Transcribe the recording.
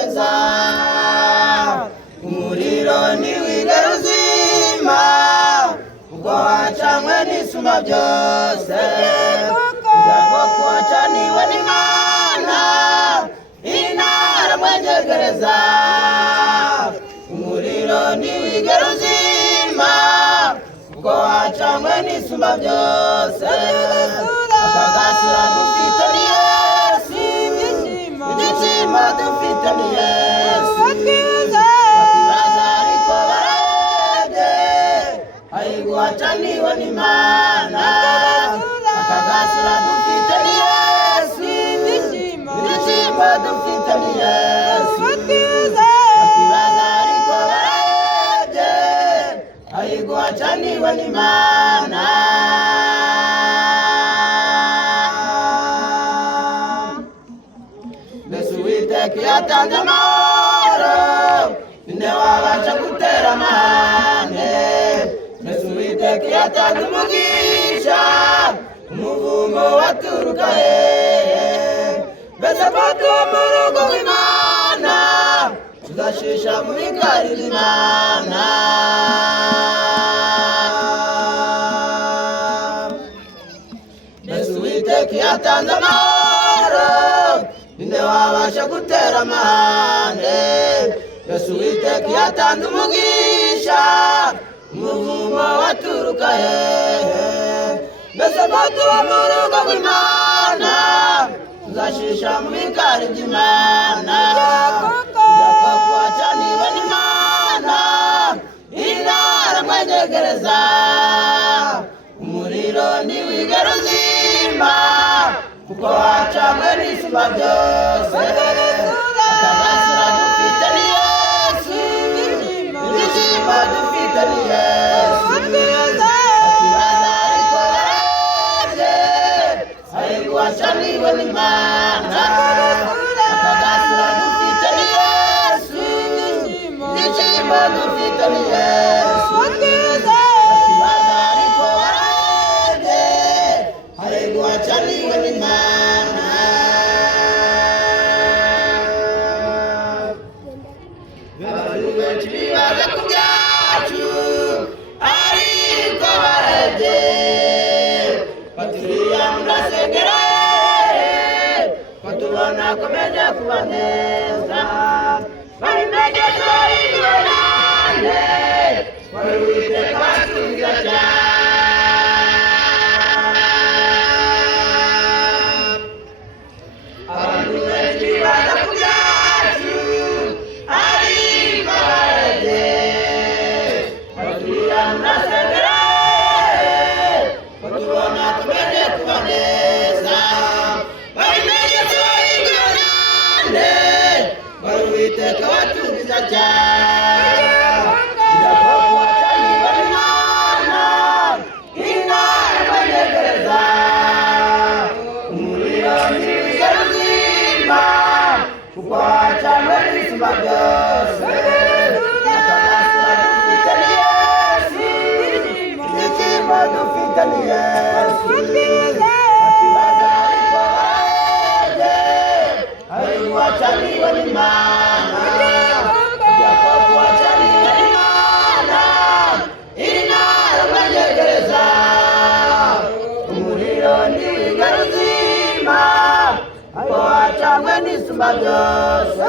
neza umuriro ntiwigera uzima ubwo wacanywe n'isumba byose ibyago kuwacaniwe n'Imana intara mwenyegereza umuriro ntiwigera uzima ubwo wacanywe n'isumba byose akagasura dufite ni Yesu ibyishimo dufite ni Yesu bakibaza ariko barede ahubwo wacaniwe n'Imana akagasura dufite ni Yesu ibyishimo dufite ni Yesu bakibaza ariko barede ahubwo wacaniwe n'Imana yatanze amahoro ninde wabasha gutera amahane Yesu Uwiteka yatanze umugisha umuvumo waturuka hehe mbese ko tuba mu rugo rw'Imana tuzashisha muri gari z'Imana Yesu Uwiteka yatanze amahoro ninde wabasha gutera amahane Yesu Uwiteka yatanze umugisha umuvumo waturuka hehe mbese ko tuba mu rugo rw'Imana tuzashisha mu bikari by'Imana ibyago kuwacaniwe n'Imana intara mwenyegereza umuriro ntiwigera uzima kuko wacanywe n'isumba byose akagasura dufite ni Yesu ibyishimo dufite ni Yesu bakibaza ariko barede ahubwo wacaniwe n'Imana akagasura dufite ni Yesu ibyishimo dufite ni Yesu bakibaza ariko barede ahubwo wacaniwe n'Imana abantu benshi bibaza ku byacu ariko barede baturiya murasengera batubona komeje kuba neza babimenye turiwe nande wari Uwiteka batubwira cyane abantu benshi bibaza ku byacu ariko barede baturiya murasengera batubona tumenye kuba neza babimenye turiwe nande wari Uwiteka batubwira cyane ibyago kuwacaniwe n'Imana intara mwenyegereza umuriro ntiwigera uzima kuko wacanywe n'isumba byose akagasura dufite ni Yesu ibyishimo dufite ni Yesu bakibaza ariko barede ahubwo wacaniwe n'Imana ibyago kuwacaniwe n'Imana intara mwenyegereza umuriro ntiwigera uzima kuko wacanywe n'isumba byose